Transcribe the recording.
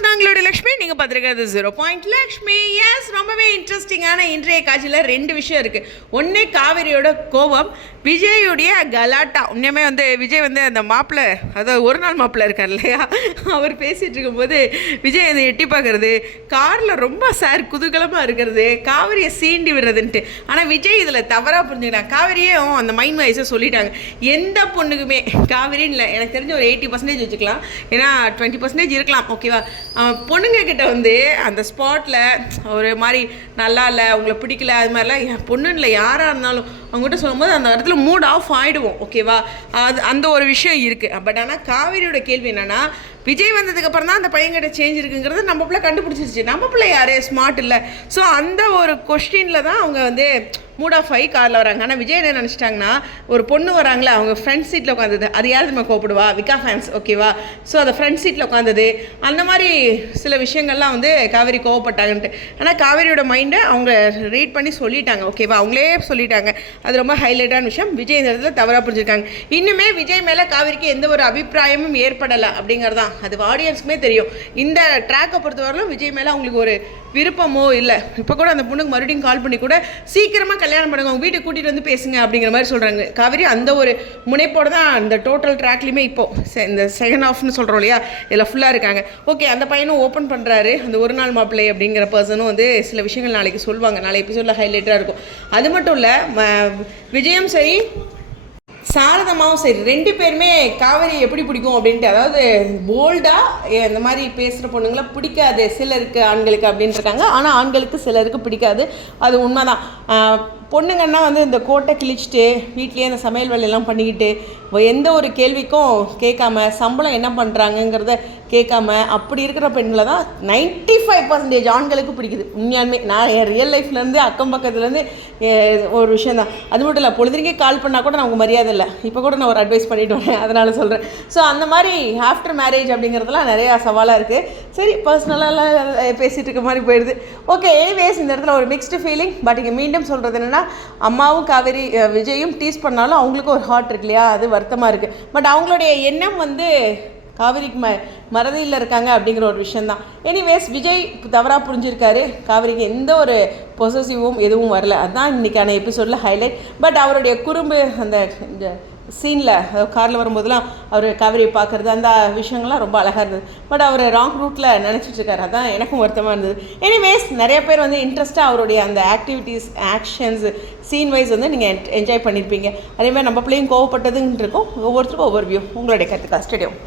Viewers, நாங்களோட Lakshmi, நீங்கள் பார்த்துருக்கிறது 0 Lakshmi. S, ரொம்பவே இன்ட்ரெஸ்டிங்கான இன்றைய காட்சியில் 2 விஷயம் இருக்குது. ஒன்று காவேரியோட கோபம், விஜயுடைய கலாட்டா. உண்மையுமே விஜய் அந்த மாப்பிள்ளை, அதாவது ஒரு நாள் மாப்பிள்ளை இருக்கார் இல்லையா, அவர் பேசிகிட்டு இருக்கும்போது விஜய் எட்டி பார்க்குறது, காரில் ரொம்ப சார் குதூகலமாக இருக்கிறது, காவேரியை சீண்டி விடுறதுன்ட்டு. ஆனால் விஜய் இதில் தவறாக புரிஞ்சுக்கிறாங்க. காவேரியும் அந்த மைண்ட் வாய்ஸை சொல்லிட்டாங்க. எந்த பொண்ணுக்குமே காவேரின்னு இல்லை, எனக்கு தெரிஞ்ச ஒரு 80% வச்சுக்கலாம், ஏன்னா 20% இருக்கலாம், ஓகேவா. பொண்ணுங்க கிட்ட அந்த ஸ்பாட்டில் ஒரு மாதிரி நல்லா இல்லை, உங்களை பிடிக்கல, அது மாதிரிலாம் என் பொண்ணுன்னு இல்லை, யாராக இருந்தாலும் அவங்ககிட்ட சொல்லும்போது அந்த இடத்துல மூட் ஆஃப் ஆகிடுவோம், ஓகேவா. அந்த ஒரு விஷயம் இருக்குது. பட் ஆனால் காவேரியோட கேள்வி என்னென்னா, விஜய் வந்ததுக்கப்புறம் தான் அந்த பையன்கிட்ட சேஞ்ச் இருக்குங்கிறது நம்ம பிள்ளை கண்டுபிடிச்சிருச்சு. நம்ம பிள்ளை யாரே ஸ்மார்ட் இல்லை. ஸோ அந்த ஒரு கொஸ்டினில் தான் அவங்க மூட் ஆஃப் ஆகி காரில் வராங்க. ஆனால் விஜய் என்ன நினச்சிட்டாங்கன்னா, ஒரு பொண்ணு வராங்களே, அவங்க ஃப்ரண்ட் சீட்டில் உட்காந்தது, அது யார் நம்ம கோப்பிடுவா, விகா ஃபேன்ஸ், ஓகேவா. ஸோ அதை ஃப்ரண்ட் சீட்டில் உட்காந்தது, அந்த மாதிரி சில விஷயங்கள்லாம் காவேரி கோவப்பட்டாங்கன்ட்டு. ஆனால் காவேரியோட மைண்டை அவங்க ரீட் பண்ணி சொல்லிட்டாங்க, ஓகேவா. அவங்களே சொல்லிட்டாங்க. அது ரொம்ப ஹைலைட்டான விஷயம். விஜய் இந்த இடத்துல தவறாக புரிஞ்சுருக்காங்க. இன்னுமே விஜய் மேலே காவேரிக்கு எந்த ஒரு அபிப்பிராயமும் ஏற்படலை அப்படிங்கிறதான் அது ஆடியன்ஸுக்குமே தெரியும். இந்த ட்ராக்கை பொறுத்தவரையிலும் விஜய் மேலே அவங்களுக்கு ஒரு விருப்பமோ இல்லை. இப்போ கூட அந்த பொண்ணுக்கு மறுபடியும் கால் பண்ணி கூட சீக்கிரமாக கல்யாணம் பண்ணுங்க, அவங்க வீட்டுக்கு கூட்டிகிட்டு வந்து பேசுங்க அப்படிங்கிற மாதிரி சொல்கிறாங்க. காவேரி அந்த ஒரு முனைப்போடு தான் அந்த டோட்டல் ட்ராக்லையுமே இப்போது இந்த செகண்ட் ஹாஃப்னு சொல்கிறோம் இல்லையா, இதில் ஃபுல்லாக இருக்காங்க. ஓகே, அந்த பையனும் ஓப்பன் பண்ணுறாரு, அந்த ஒரு நாள் மாப்பிள்ளை அப்படிங்கிற பர்சனும் சில விஷயங்கள் நாளைக்கு சொல்லுவாங்க, நாளை எபிசோடில் ஹைலைட்டாக இருக்கும். அது மட்டும் இல்லை, விஜயும் சரி சாரதமாவும் சரி, 2 பேருமே காவேரி எப்படி பிடிக்கும் அப்படின்ட்டு, அதாவது போல்டாக இந்த மாதிரி பேசுகிற பொண்ணுங்களை பிடிக்காது சிலருக்கு, ஆண்களுக்கு அப்படின்ட்டுருக்காங்க. ஆனால் ஆண்களுக்கு சிலருக்கு பிடிக்காது, அது உண்மைதான். பொண்ணுங்கன்னா இந்த கோட்டை கிழிச்சிட்டு வீட்லேயே அந்த சமையல் வேலையெல்லாம் பண்ணிக்கிட்டு எந்த ஒரு கேள்விக்கும் கேட்காம, சம்பளம் என்ன பண்ணுறாங்கங்கிறத கேட்காம அப்படி இருக்கிற பெண்களை தான் 95% ஆண்களுக்கு பிடிக்குது. உண்மையாலுமே நான் என் ரியல் லைஃப்லேருந்து அக்கம் பக்கத்துலேருந்து ஒரு விஷயந்தான். அது மட்டும் இல்லை, பொழுதுக்கே கால் பண்ணால் கூட நமக்கு மரியாதை இல்லை. இப்போ கூட நான் ஒரு அட்வைஸ் பண்ணிட்டு வரேன், அதனால் சொல்கிறேன். ஸோ அந்த மாதிரி ஆஃப்டர் மேரேஜ் அப்படிங்கிறதுலாம் நிறையா சவாலாக இருக்குது. சரி, பர்சனலாக பேசிகிட்டு இருக்க மாதிரி போயிடுது. ஓகே, எனிவேஸ் இந்த இடத்துல ஒரு மிக்ஸ்டு ஃபீலிங். பட் இங்கே மீண்டும் சொல்கிறது என்னென்னா, அம்மாவும் காவேரி விஜயும் டீஸ் பண்ணாலும் அவங்களுக்கும் ஒரு ஹார்ட் இருக்கு இல்லையா, அது வருத்தமாக இருக்குது. பட் அவங்களுடைய எண்ணம் காவேரிக்கு மறதியில் இருக்காங்க அப்படிங்கிற ஒரு விஷயந்தான். எனிவேஸ், விஜய் தவறாக புரிஞ்சிருக்காரு. காவேரிக்கு எந்த ஒரு பொசசிவும் எதுவும் வரல. அதுதான் இன்றைக்கான எபிசோடில் ஹைலைட். பட் அவருடைய குறும்பு அந்த சீனில், காரில் வரும்போதெல்லாம் அவர் காவேரியை பார்க்குறது, அந்த விஷயங்கள்லாம் ரொம்ப அழகாக இருந்தது. பட் அவர் ராங் ரூட்டில் நினச்சிட்ருக்காரு, அதான் எனக்கும் வருத்தமாக இருந்தது. எனிவேஸ், நிறைய பேர் அவருடைய அந்த ஆக்டிவிட்டீஸ், ஆக்ஷன்ஸ், சீன் வைஸ் நீங்கள் என்ஜாய் பண்ணியிருப்பீங்க. அதேமாதிரி நம்ம பிள்ளையும் கோவப்பட்டதுன்னு இருக்கும். ஒவ்வொருத்தருக்கும் ஒவ்வொரு வியூ. உங்களுடைய கருத்துக்கா ஸ்டேடியம்.